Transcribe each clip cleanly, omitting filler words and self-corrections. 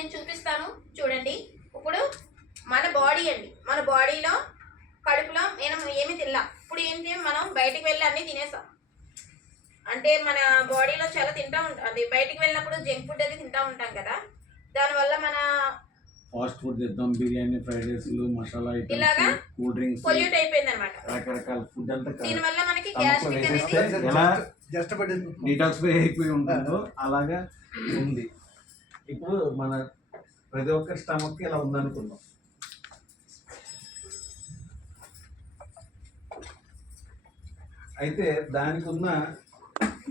నేను చూపిస్తాను చూడండి. ఇప్పుడు మన బాడీ అండి, మన బాడీలో కడుపులో మనం ఏమి తినలా. ఇప్పుడు ఏంటి, మనం బయటికి వెళ్ళి అన్నీ తినేసాం. అంటే మన బాడీలో చాలా తింటా ఉంటాం, అది బయటికి వెళ్ళినప్పుడు జంక్ ఫుడ్ అది తింటా ఉంటాం కదా, దానివల్ల మన ఫాస్ట్ ఫుడ్ తింటాం, బిర్యానీ, ఫ్రైడ్ రైస్లు, మసాలా ఇలాగా కూల్ డ్రింక్స్, పొల్యూట్ అయిపోయింది అనమాట. రకరకాల ఫుడ్ అంతా దీనివల్ల మనకి గ్యాస్ట్రిక్ అనేది ఎలా డిటాక్సిఫై అయిపోయి ఉంటుందో అలాగా ఉంది. ఇప్పుడు మన ప్రతి ఒక్కరి స్టమక్ ఇలా ఉందనుకుందాం. అయితే దానికి ఉన్న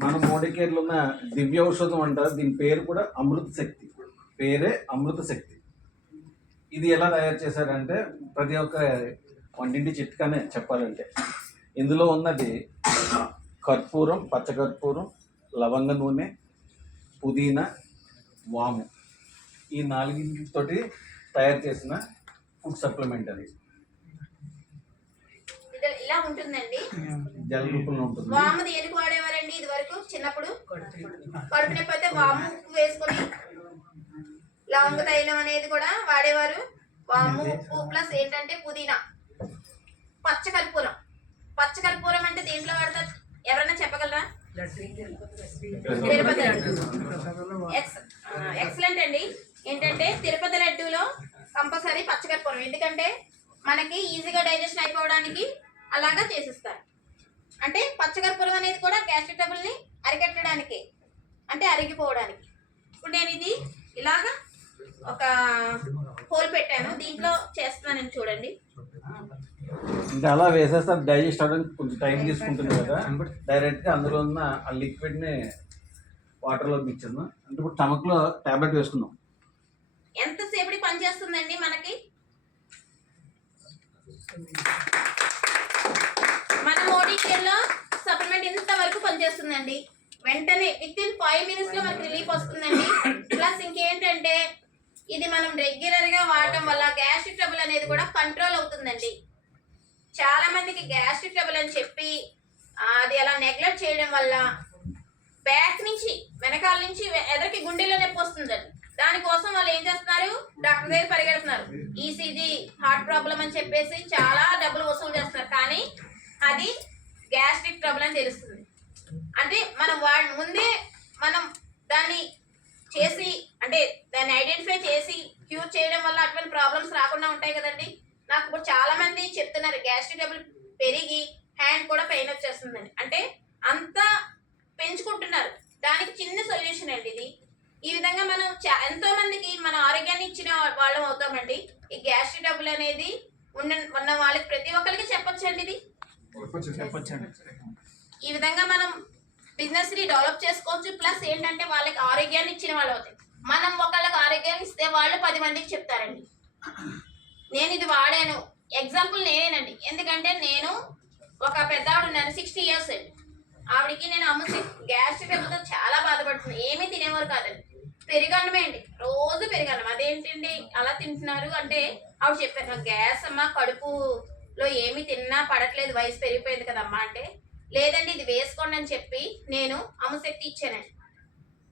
మన మోడికేర్లు ఉన్న దివ్య ఔషధం అంటారు. దీని పేరు కూడా అమృత శక్తి, పేరే అమృత శక్తి. ఇది ఎలా తయారు చేశారంటే ప్రతి ఒక్క వంటింటి చిట్కానే చెప్పాలంటే ఇందులో ఉన్నది కర్పూరం, పచ్చకర్పూరం, లవంగ నూనె, పుదీనా, వాము, ఈ 4తోటి తయారు చేసిన ఫుడ్ సప్లిమెంట్. అది ఇలా ఉంటుందండి, జల రూపంలో ఉంటుంది. వాము దేనికి వాడేవారండి ఇది వరకు చిన్నప్పుడు? కడుపు నొప్పి అయితే వాము వేసుకొని లవంగ తైలం అనేది కూడా వాడేవారు. వాము, ఉప్పు ప్లస్ ఏంటంటే పుదీనా, పచ్చకర్పూరం. పచ్చకర్పూరం అంటే దేంట్లో వాడతారు, ఎవరైనా చెప్పగలరా? తిరుపతి లడ్డు. ఎక్సలెంట్ అండి. ఏంటంటే తిరుపతి లడ్డూలో కంపల్సరీ పచ్చకర్పూరం, ఎందుకంటే మనకి ఈజీగా డైజెషన్ అయిపోవడానికి అలాగా చేసిస్తారు. అంటే పచ్చకర్పూరం అనేది కూడా గ్యాస్ట్రిక్ ట్రబుల్ని అరికట్టడానికి, అంటే అరిగిపోవడానికి. ఇప్పుడు నేను ఇది ఇలాగా ఒక హోల్ పెట్టాను, దీంట్లో చేస్తున్నాను చూడండి. ఇంకా అలా వేసేస్తే డైజెస్ట్ అవ్వడానికి కొంచెం టైం తీసుకుంటుంది కదా, డైరెక్ట్గా అందులో ఉన్న ఆ లిక్విడ్ని వాటర్లో మిక్చర్ను అంటే ఇప్పుడు స్టమక్లో టాబ్లెట్ వేసుకుందాం. ఎంతసేపటికి పనిచేస్తుందండి మనకి? మన మోడీ కేర్లో సప్లిమెంట్ ఇంత వరకు పనిచేస్తుందండి. వెంటనే విత్ ఇన్ 5 minutes లో మనకి రిలీఫ్ వస్తుందండి. ప్లస్ ఇంకేంటంటే ఇది మనం రెగ్యులర్ గా వాడటం వల్ల గ్యాస్ట్రిక్ ట్రబుల్ అనేది కూడా కంట్రోల్ అవుతుందండి. చాలా మందికి గ్యాస్ట్రిక్ ట్రబుల్ అని చెప్పి అది అలా నెగ్లెక్ట్ చేయడం వల్ల బ్యాక్ నుంచి, వెనకాల నుంచి ఎదరికి గుండెలో నొప్పి వస్తుందండి. దానికోసం వాళ్ళు ఏం చేస్తున్నారు, డాక్టర్ దగ్గర పరిగెడుతున్నారు. ఈసీజీ, హార్ట్ ప్రాబ్లం అని చెప్పేసి చాలా డబ్బులు వసూలు చేస్తున్నారు. కానీ అది గ్యాస్ట్రిక్ ట్రబుల్ అని తెలుస్తుంది. అంటే మనం ముందే మనం దాన్ని చేసి, అంటే దాన్ని ఐడెంటిఫై చేసి క్యూర్ చేయడం వల్ల అటువంటి ప్రాబ్లమ్స్ రాకుండా ఉంటాయి కదండి. నాకు ఇప్పుడు చాలా మంది చెప్తున్నారు గ్యాస్ట్రిక్ ట్రబుల్ పెరిగి హ్యాండ్ కూడా పెయిన్ వచ్చేస్తుందని. అంటే అంతా పెంచుకుంటున్నారు. దానికి చిన్న సొల్యూషన్ అండి ఇది. ఈ విధంగా మనం ఎంతో మందికి మన ఆరోగ్యాన్ని ఇచ్చిన వాళ్ళం అవుతామండి. ఈ గ్యాస్ట్రిక్ ట్రబుల్ అనేది ఉన్న వాళ్ళకి ప్రతి ఒక్కరికి చెప్పొచ్చండి. ఇది ఈ విధంగా మనం బిజినెస్ ని డెవలప్ చేసుకోవచ్చు. ప్లస్ ఏంటంటే వాళ్ళకి ఆరోగ్యాన్ని ఇచ్చిన వాళ్ళు అవుతాయి. మనం ఒకళ్ళకి ఆరోగ్యాన్ని ఇస్తే వాళ్ళు 10 మందికి చెప్తారండి. నేను ఇది వాడాను, ఎగ్జాంపుల్ నేనేనండి. ఎందుకంటే నేను ఒక పెద్ద ఆవిడ ఉన్నాను, 60 years అండి. ఆవిడకి నేను గ్యాస్ట్రిక్ ట్రబుల్తో చాలా బాధపడుతుంది. ఏమీ తినేవారు కాదండి, పెరుగన్నమే అండి, రోజు పెరుగన్నం. అదేంటండి అలా తింటున్నారు అంటే ఆవిడ చెప్పారు, గ్యాస్ అమ్మా, కడుపులో ఏమి తిన్నా పడట్లేదు, వయసు పెరిగిపోయింది కదమ్మా అంటే, లేదండి ఇది వేసుకోండి అని చెప్పి నేను అమ్మశక్తి ఇచ్చానండి.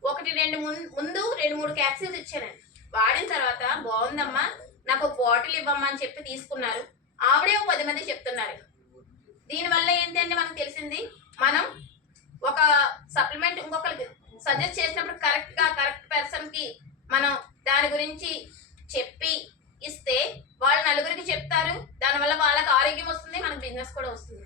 1-2 ముందు 2-3 క్యాప్సూల్స్ ఇచ్చానండి. వాడిన తర్వాత బాగుందమ్మా, నాకు ఒక బాటిల్ ఇవ్వమ్మా అని చెప్పి తీసుకున్నారు. ఆవిడే 10 మంది చెప్తున్నారు. దీనివల్ల ఏంటంటే మనకు తెలిసింది, మనం ఒక సప్లిమెంట్ ఇంకొకరికి సజెస్ట్ చేసినప్పుడు కరెక్ట్ పర్సన్కి మనం దాని గురించి చెప్పి ఇస్తే వాళ్ళు నలుగురికి చెప్తారు. దానివల్ల వాళ్ళకి ఆరోగ్యం వస్తుంది, మనకు బిజినెస్ కూడా వస్తుంది.